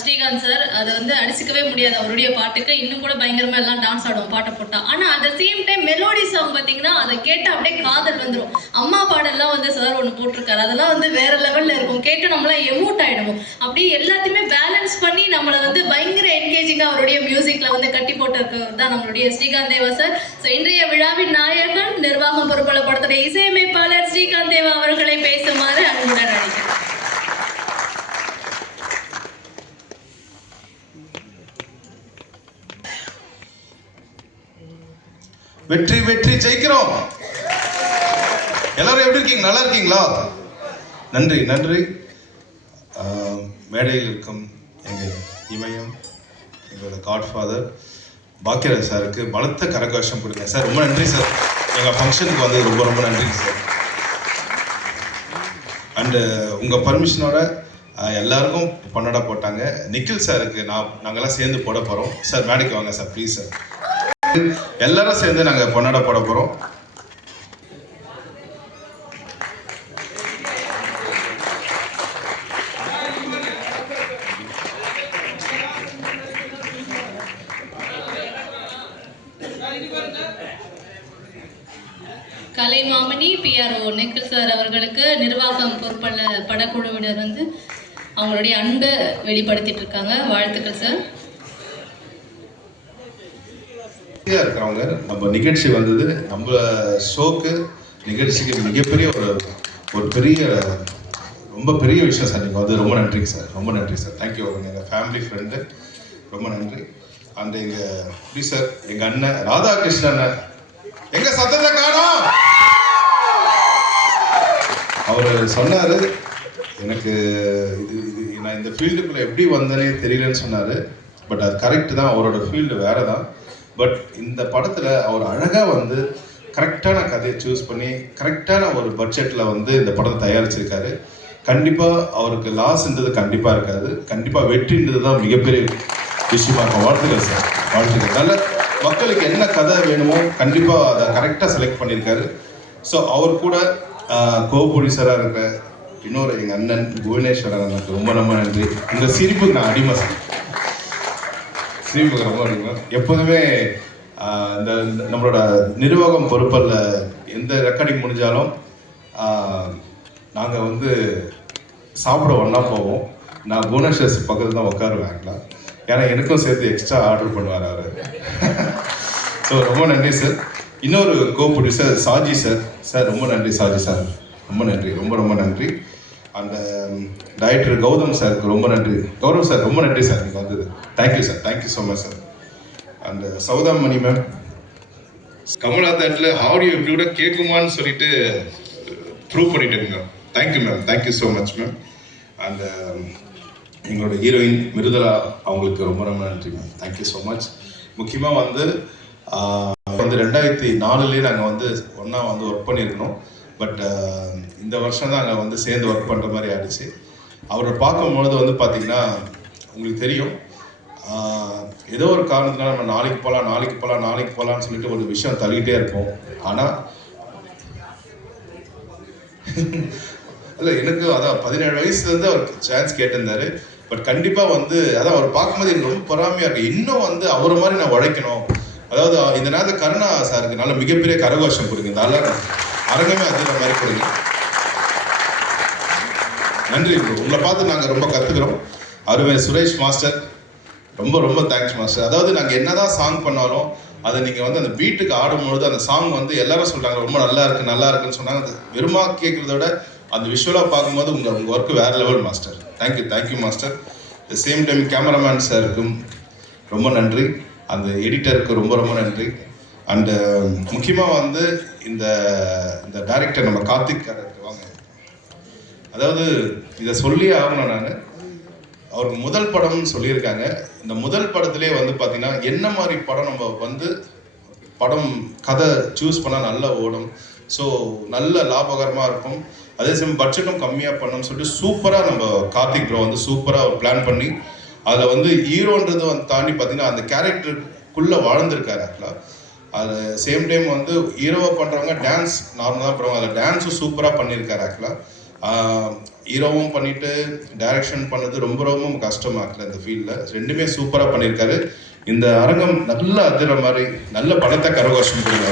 Srikanth sir அதை வந்து அடிச்சுக்கவே முடியாது அவருடைய பாட்டுக்கு. இன்னும் கூட பயங்கரமா எல்லாம் டான்ஸ் ஆடுவோம் பாட்டை போட்டா. ஆனா at the same time melody song பாத்தீங்கன்னா அதை கேட்டு அப்படியே காதல் வந்துடும் அம்மா பாடல்லாம் வந்து சார் ஒன்று போட்டிருக்காரு. அதெல்லாம் வந்து வேற லெவல்ல இருக்கும். கேட்டு நம்மளாம் எமோட் ஆயிடுவோம். அப்படியே எல்லாத்தையுமே பேலன்ஸ் பண்ணி நம்மளை வந்து பயங்கர என்கேஜிங்காக அவருடைய மியூசிக்ல வந்து கட்டி போட்டிருக்கிறது தான் நம்மளுடைய ஸ்ரீகாந்த் தேவா சார். ஸோ இன்றைய விழாவின் நாயகன் நிர்வாகம் பொறுப்புள்ள படத்துடைய இசையமைப்பாளர் ஸ்ரீகாந்த் தேவா அவர்களை பேசுமாறு அன்புடன் அழைக்கிறேன். வெற்றி வெற்றி ஜெயிக்கிறோம். எல்லாரும் எப்படி இருக்கீங்க? நல்லா இருக்கீங்களா? நன்றி நன்றி. மேடையில் இருக்கும் எங்கள் இமயம் எங்களோட காட்ஃபாதர் பாக்கியராஜ் சாருக்கு பலத்த கரகோஷம் கொடுங்க. சார் ரொம்ப நன்றி சார். எங்கள் ஃபங்க்ஷனுக்கு வந்து ரொம்ப ரொம்ப நன்றி சார். அண்டு உங்கள் பர்மிஷனோட எல்லாருக்கும் பண்ணடா போட்டாங்க. நிக்கில் சாருக்கு நான் நாங்கெல்லாம் சேர்ந்து போட போகிறோம் சார் மேடைக்கு வாங்க சார். Please sir. எல்லாரும் சேர்ந்து நாங்க பொன்னாட போட போறோம். கலைமாமணி பிஆர்ஓ நிக்கில் சார் அவர்களுக்கு நிர்வாகம் பொறுப்பள்ள படக்குழுவினர் வந்து அவங்களுடைய அன்பை வெளிப்படுத்திட்டு இருக்காங்க. வாழ்த்துக்கள் சார் ஃப்ரீயா இருக்கிறவங்க நம்ம நிகழ்ச்சி வந்தது நம்ம ஷோக்கு நிகழ்ச்சிக்கு மிகப்பெரிய ஒரு ஒரு பெரிய ரொம்ப பெரிய விஷயம் சார் நீங்கள் வந்து ரொம்ப நன்றிங்க சார் ரொம்ப நன்றி சார். தேங்க்யூ எங்கள் ஃபேமிலி ஃப்ரெண்டு ரொம்ப நன்றி. அந்த எங்கள் ப்ளீஸ் சார் எங்கள் அண்ணன் ராதாகிருஷ்ணன் அண்ணன் எங்கள் சத்தத்தை காணும்? அவர் சொன்னார் எனக்கு இது இது நான் இந்த ஃபீல்டுக்குள்ளே எப்படி வந்தேனே தெரியலன்னு சொன்னார் பட் அது கரெக்ட் தான். அவரோட ஃபீல்டு வேறு தான் பட் இந்த படத்துல அவர் அழகா வந்து கரெக்டான கதையை சூஸ் பண்ணி கரெக்டான ஒரு பட்ஜெட்ல வந்து இந்த படத்தை தயாரிச்சிருக்காரு. கண்டிப்பா அவருக்கு லாஸ்ன்றது கண்டிப்பா இருக்காது. கண்டிப்பா வெற்றின்றது தான் மிகப்பெரிய விஷயமா இருக்கும். வாழ்த்துக்கள் சார் வாழ்த்துக்கள். நல்ல மக்களுக்கு என்ன கதை வேணுமோ கண்டிப்பா அதை கரெக்டா செலக்ட் பண்ணியிருக்காரு. ஸோ அவர் கூட கோ ப்ரொடியூசராக இருக்கிற இன்னொரு எங்கள் அண்ணன் புவனேஸ்வரன் எனக்கு ரொம்ப ரொம்ப நன்றி. இந்த சிரிப்புக்கு நான் அடிமை சார் சிரிப்புக்கு ரொம்ப அடிக்கலாம் எப்போதுமே இந்த நம்மளோட நிர்வாகம் பொறுப்பில் எந்த ரெக்கார்டிங் முடிஞ்சாலும் நாங்கள் வந்து சாப்பிட ஒன்றா போவோம். நான் புவனேஸ்வர் பக்கத்தில் தான் உட்காருவேன் ஆக்சுவலாக ஏன்னா எனக்கும் சேர்த்து எக்ஸ்ட்ரா ஆர்டர் பண்ணுவார் அவர். ஸோ ரொம்ப நன்றி சார் இன்னொரு co producer Saji sir sir ரொம்ப நன்றி சாஜி சார் ரொம்ப நன்றி ரொம்ப ரொம்ப நன்றி. அந்த um, டைரக்டர் கௌதம் சாருக்கு ரொம்ப நன்றி. கௌரவ் சார் ரொம்ப நன்றி சார் நீங்கள் வந்தது. Thank you sir thank you so much sir அந்த சௌதாமணி மேம் கமலா தேட்டில் ஆடியோ இப்படி கூட கேட்குமான்னு சொல்லிட்டு uh, ப்ரூவ் பண்ணிட்டேங்க ma'am thank you ma'am thank you so much ma'am அந்த எங்களோட ஹீரோயின் மிருதலா அவங்களுக்கு ரொம்ப ரொம்ப நன்றி மேம் தேங்க்யூ ஸோ மச் முக்கியமாக வந்து uh, வந்து ரெண்டாயிரத்தி நாலுலேயே நாங்கள் வந்து ஒன்றா வந்து ஒர்க் பண்ணியிருக்கணும். பட் uh, இந்த வருஷம் தான் நாங்கள் வந்து சேர்ந்து ஒர்க் பண்ணுற மாதிரி ஆயிடுச்சு. அவரை பார்க்கும்பொழுது வந்து பார்த்தீங்கன்னா உங்களுக்கு தெரியும் ஏதோ ஒரு காரணத்தினால நம்ம நாளைக்கு போகலாம் நாளைக்கு போகலாம் நாளைக்கு போகலான்னு சொல்லிட்டு ஒரு விஷயம் தள்ளிக்கிட்டே இருப்போம். ஆனால் இல்லை எனக்கு அதான் பதினேழு வயசுலேருந்து அவர் சான்ஸ் கேட்டிருந்தாரு. பட் கண்டிப்பாக வந்து அதான் அவர் பார்க்கும்போது எனக்கு ரொம்ப பொறாமையாக இருக்கு. இன்னும் வந்து அவரை மாதிரி நான் உழைக்கணும். அதாவது இந்த நேரத்தில் கருணா சாருக்கு நல்ல மிகப்பெரிய கரகோஷம் கொடுங்க. நல்லா அரங்கமே அதில் மாதிரி கொடுங்க நன்றி ப்ரோ உங்களை பார்த்து நாங்கள் ரொம்ப கற்றுக்குறோம் அருமை சுரேஷ் மாஸ்டர். ரொம்ப ரொம்ப தேங்க்ஸ் மாஸ்டர். அதாவது நாங்கள் என்னதான் சாங் பண்ணாலும் அதை நீங்கள் வந்து அந்த பீட்டுக்கு ஆடும்பொழுது அந்த சாங் வந்து எல்லாரும் சொல்கிறாங்க ரொம்ப நல்லா இருக்கு நல்லா இருக்குன்னு சொன்னாங்க. அது வெறுமா கேட்குறத விட அந்த விஷுவலாக பார்க்கும்போது உங்கள் உங்கள் ஒர்க்கு வேறு level master. Thank you thank you master. The same time cameraman சாருக்கும் ரொம்ப நன்றி. அந்த எடிட்டருக்கு ரொம்ப ரொம்ப நன்றி. அண்டு um, முக்கியமாக வந்து இந்த இந்த டைரக்டர் நம்ம கார்த்திக் காரருக்கு வாங்க. அதாவது இதை சொல்லியே ஆகணும் நான். அவருக்கு முதல் படம்னு சொல்லியிருக்காங்க. இந்த முதல் படத்திலே வந்து பார்த்தீங்கன்னா என்ன மாதிரி படம் நம்ம வந்து படம் கதை சூஸ் பண்ணால் நல்லா ஓடும். ஸோ நல்ல லாபகரமாக இருக்கும். அதே சமயம் பட்ஜெட்டும் கம்மியாக பண்ணணும்னு சொல்லிட்டு சூப்பராக நம்ம கார்த்திக் ப்ரோ வந்து சூப்பராக பிளான் பண்ணி அதில் வந்து ஹீரோன்றது வந்து தாண்டி பார்த்தீங்கன்னா அந்த கேரக்டருக்குள்ளே வாழ்ந்திருக்காரு ஆக்சுவலாக அது சேம் டைம் வந்து ஹீரோவை பண்ணுறவங்க டான்ஸ் நார்மலாக பண்ணுவாங்க அதில் டான்ஸும் சூப்பராக பண்ணியிருக்காரு ஆக்சுவலாக ஹீரோவும் பண்ணிட்டு டைரக்ஷன் பண்ணது ரொம்ப ரொம்ப கஷ்டம் ஆக்சுவலாக இந்த ஃபீல்டில் ரெண்டுமே சூப்பராக பண்ணியிருக்காரு. இந்த அரங்கம் நல்லா அதிர மாதிரி நல்ல பணத்தை கரகோஷம் கொடுங்க